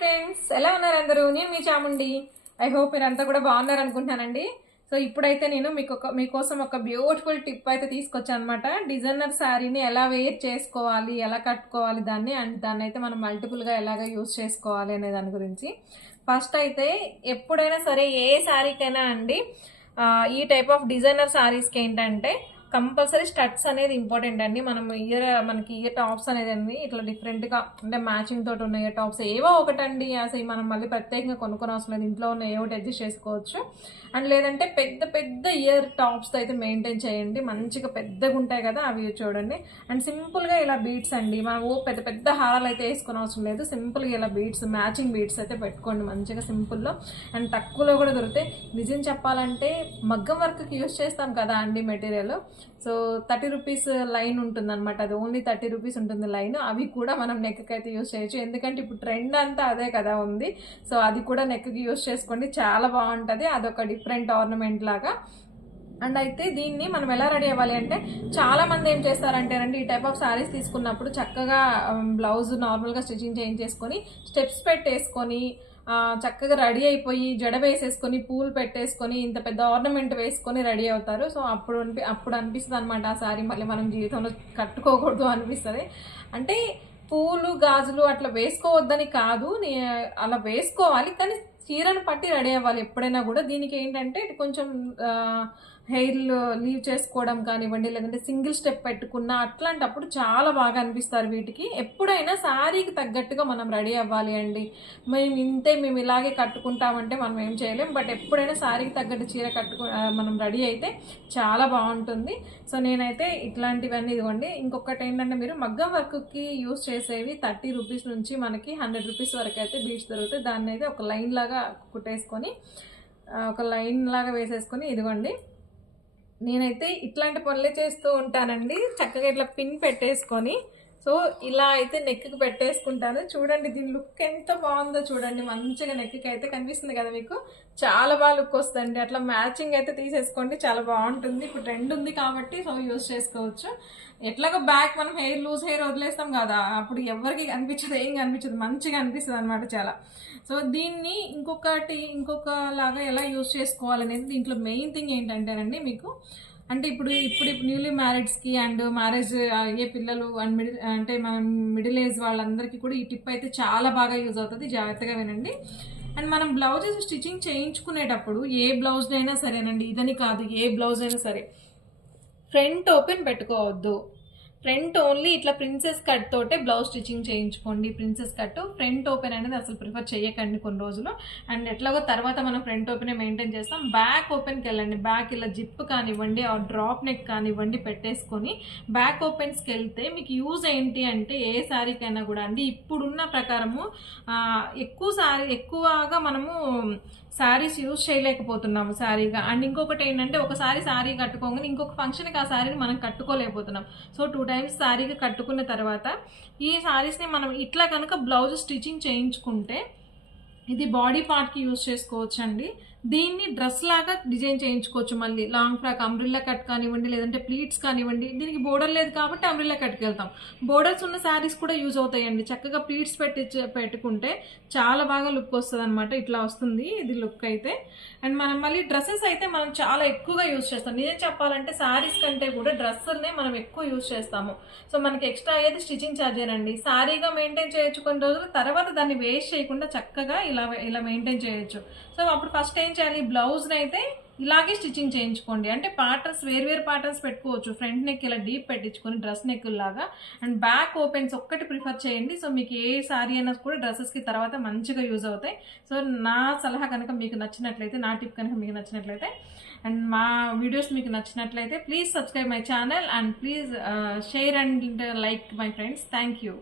Friends, ఎలా ఉన్నారు అందరూ? నేను మీ చాముండి. ఐ హోప్ మీరంతా కూడా బాగున్నారు అనుకుంటున్నానండి. సో ఇప్పుడైతే నేను మీకోసం ఒక బ్యూటిఫుల్ టిప్ అయితే తీసుకొచ్చాను అనమాట. డిజైనర్ శారీని ఎలా వేర్ చేసుకోవాలి, ఎలా కట్టుకోవాలి దాన్ని, అండ్ దాన్ని అయితే మనం మల్టిపుల్గా ఎలాగ యూజ్ చేసుకోవాలి అనే దాని గురించి. ఫస్ట్ అయితే ఎప్పుడైనా సరే ఏ శారీకైనా అండి ఈ టైప్ ఆఫ్ డిజైనర్ శారీస్కి ఏంటంటే కంపల్సరీ స్టడ్స్ అనేది ఇంపార్టెంట్ అండి. మనకి ఇయర్ టాప్స్ అనేది అండి ఇట్లా డిఫరెంట్గా అంటే మ్యాచింగ్ తోటి ఉన్న ఇయర్ టాప్స్ ఏవో ఒకటండి. అసలు మనం మళ్ళీ ప్రత్యేకంగా కొనుక్కొని అవసరం లేదు, ఇంట్లో ఉన్న ఏవో అడ్జస్ట్ చేసుకోవచ్చు. అండ్ లేదంటే పెద్ద పెద్ద ఇయర్ టాప్స్ అయితే మెయింటైన్ చేయండి, మంచిగా పెద్దగా ఉంటాయి కదా అవి చూడండి. అండ్ సింపుల్గా ఇలా బీడ్స్ అండి, మనం పెద్ద పెద్ద హారాలు అయితే వేసుకొని అవసరం లేదు, సింపుల్గా ఇలా బీడ్స్ మ్యాచింగ్ బీడ్స్ అయితే పెట్టుకోండి మంచిగా సింపుల్లో. అండ్ తక్కువలో కూడా దొరుకుతాయి. నిజం చెప్పాలంటే మగ్గం వర్క్కి యూజ్ చేస్తాం కదా అండి మెటీరియల్. సో 30 రూపీస్ లైన్ ఉంటుంది అనమాట, అది ఓన్లీ 30 రూపీస్ ఉంటుంది లైన్. అవి కూడా మనం నెక్కి అయితే యూజ్ చేయొచ్చు, ఎందుకంటే ఇప్పుడు ట్రెండ్ అంతా అదే కదా ఉంది. సో అది కూడా నెక్కి యూజ్ చేసుకోండి, చాలా బాగుంటుంది, అదొక డిఫరెంట్ ఆర్నమెంట్ లాగా. అండ్ అయితే దీన్ని మనం ఎలా రెడీ అవ్వాలి అంటే, చాలా మంది ఏం చేస్తారంటేనండి ఈ టైప్ ఆఫ్ శారీస్ తీసుకున్నప్పుడు చక్కగా బ్లౌజ్ నార్మల్గా స్టిచ్చింగ్ చేయించేసుకొని స్టెప్స్ పెట్టేసుకొని చక్కగా రెడీ అయిపోయి జడ వేసేసుకొని పూలు పెట్టేసుకొని ఇంత పెద్ద ఆర్నమెంట్ వేసుకొని రెడీ అవుతారు. సో అప్పుడు అనిపిస్తుంది అనమాట ఆ శారీ మళ్ళీ మనం జీవితంలో కట్టుకోకూడదు అనిపిస్తుంది. అంటే పూలు గాజులు అట్లా వేసుకోవద్దని కాదు, అలా వేసుకోవాలి, కానీ చీరను పట్టి రెడీ అవ్వాలి ఎప్పుడైనా కూడా. దీనికి ఏంటంటే కొంచెం హెయిర్ లీవ్ చేసుకోవడం కానివ్వండి, లేదంటే సింగిల్ స్టెప్ పెట్టుకున్న అట్లాంటప్పుడు చాలా బాగా అనిపిస్తారు వీటికి. ఎప్పుడైనా శారీకి తగ్గట్టుగా మనం రెడీ అవ్వాలి అండి. మేము ఇలాగే కట్టుకుంటామంటే మనం ఏం చేయలేం, బట్ ఎప్పుడైనా శారీకి తగ్గట్టు చీర మనం రెడీ అయితే చాలా బాగుంటుంది. సో నేనైతే ఇట్లాంటివన్నీ ఇదిగోండి. ఇంకొకటి ఏంటంటే, మీరు మగ్గం వర్క్కి యూజ్ చేసేవి 30 రూపీస్ నుంచి మనకి 100 రూపీస్ వరకు అయితే బీడ్స్ దొరుకుతాయి. దాన్ని అయితే ఒక లైన్ లాగా కుట్టేసుకొని ఒక లైన్ లాగా వేసేసుకొని ఇదిగోండి, నేనైతే ఇట్లాంటి పనులే చేస్తూ ఉంటానండి. చక్కగా ఇట్లా పిన్ పెట్టేసుకొని సో ఇలా అయితే నెక్కి పెట్టేసుకుంటాను. చూడండి దీని లుక్ ఎంత బాగుందో చూడండి, మంచిగా నెక్కి అయితే కనిపిస్తుంది కదా మీకు, చాలా బాగా లుక్ వస్తుంది. అట్లా మ్యాచింగ్ అయితే తీసేసుకోండి, చాలా బాగుంటుంది. ఇప్పుడు ట్రెండ్ ఉంది కాబట్టి సో యూజ్ చేసుకోవచ్చు. ఎట్లాగో బ్యాక్ మనం లూజ్ హెయిర్ వదిలేస్తాం కదా, అప్పుడు ఎవరికి కనిపించదు, ఏం కనిపించదు, మంచిగా అనిపిస్తుంది అనమాట చాలా. సో దీన్ని ఇంకొకలాగా ఎలా యూజ్ చేసుకోవాలనేది దీంట్లో మెయిన్ థింగ్ ఏంటంటేనండి, మీకు అంటే ఇప్పుడు న్యూలీ మ్యారీడ్స్కి అండ్ మ్యారేజ్ అయ్యే పిల్లలు అండ్ మనం మిడిల్ ఏజ్ వాళ్ళందరికీ కూడా ఈ టిప్ అయితే చాలా బాగా యూజ్ అవుతుంది, జాగ్రత్తగా వినండి. అండ్ మనం బ్లౌజెస్ స్టిచ్చింగ్ చేయించుకునేటప్పుడు ఏ బ్లౌజ్ అయినా సరేనండి, ఇదని కాదు ఏ బ్లౌజ్ అయినా సరే ఫ్రంట్ ఓపెన్ పెట్టుకోవద్దు. ఫ్రంట్ ఓన్లీ ఇట్లా ప్రిన్సెస్ కట్ తోటే బ్లౌజ్ స్టిచ్చింగ్ చేయించుకోండి. ప్రిన్సెస్ కట్ ఫ్రంట్ ఓపెన్ అనేది అసలు ప్రిఫర్ చేయకండి కొన్ని రోజులు. అండ్ ఎట్లాగో తర్వాత మనం ఫ్రంట్ ఓపెనే మెయింటైన్ చేస్తాం. బ్యాక్ ఓపెన్కి వెళ్ళండి, బ్యాక్ ఇలా జిప్ కానివ్వండి ఆ డ్రాప్ నెక్ కానివ్వండి పెట్టేసుకొని బ్యాక్ ఓపెన్స్కి వెళ్తే మీకు యూజ్ ఏంటి అంటే, ఏ శారీకైనా కూడా అండి ఇప్పుడున్న ప్రకారము ఎక్కువగా మనము శారీస్ యూజ్ చేయలేకపోతున్నాము శారీగా. అండ్ ఇంకొకటి ఏంటంటే, ఒకసారి శారీ కట్టుకోగానే ఇంకొక ఫంక్షన్కి ఆ శారీని మనం కట్టుకోలేకపోతున్నాం. సో 2 టైమ్స్ శారీగా కట్టుకున్న తర్వాత ఈ శారీస్ని మనం ఇట్లా కనుక బ్లౌజ్ స్టిచ్చింగ్ చేయించుకుంటే ఇది బాడీ పార్ట్కి యూజ్ చేసుకోవచ్చు అండి. దీన్ని డ్రెస్ లాగా డిజైన్ చేయించుకోవచ్చు. మళ్ళీ లాంగ్ ఫ్రాక్ అంబ్రిల్లా కట్ కానివ్వండి, లేదంటే ప్లీట్స్ కానివ్వండి. దీనికి బోర్డర్ లేదు కాబట్టి అంబ్రిల్లా కట్కి వెళ్తాం. బోర్డర్స్ ఉన్న శారీస్ కూడా యూజ్ అవుతాయండి. చక్కగా ప్లీట్స్ పెట్టుకుంటే చాలా బాగా లుక్ వస్తుంది అనమాట. ఇట్లా వస్తుంది ఇది లుక్ అయితే. అండ్ మనం మళ్ళీ డ్రెస్సెస్ అయితే మనం చాలా ఎక్కువగా యూజ్ చేస్తాం. నిజం చెప్పాలంటే శారీస్ కంటే కూడా డ్రెస్సులనే మనం ఎక్కువ యూజ్ చేస్తాము. సో మనకి ఎక్స్ట్రా అయ్యేది స్టిచ్చింగ్ ఛార్జేనండి. శారీగా మెయింటైన్ చేయొచ్చు కొన్ని రోజులు, తర్వాత దాన్ని వేస్ట్ చేయకుండా చక్కగా ఇలా మెయింటైన్ చేయొచ్చు. సో అప్పుడు ఫస్ట్ ఏం చేయాలి, బ్లౌజ్ని అయితే ఇలాగే స్టిచ్చింగ్ చేయించుకోండి. అంటే ప్యాటర్న్స్ వేరు ప్యాటర్న్స్ పెట్టుకోవచ్చు. ఫ్రంట్ నెక్ ఇలా డీప్ పెట్టించుకొని డ్రెస్ నెక్ లాగా, అండ్ బ్యాక్ ఓపెన్స్ ఒక్కటి ప్రిఫర్ చేయండి. సో మీకు ఏ శారీ అయినా కూడా డ్రెస్సెస్కి తర్వాత మంచిగా యూజ్ అవుతాయి. సో నా సలహా కనుక మీకు నచ్చినట్లయితే, నా టిప్ కనుక మీకు నచ్చినట్లయితే, అండ్ మా వీడియోస్ మీకు నచ్చినట్లయితే please subscribe my channel and please share and like my friends. Thank you.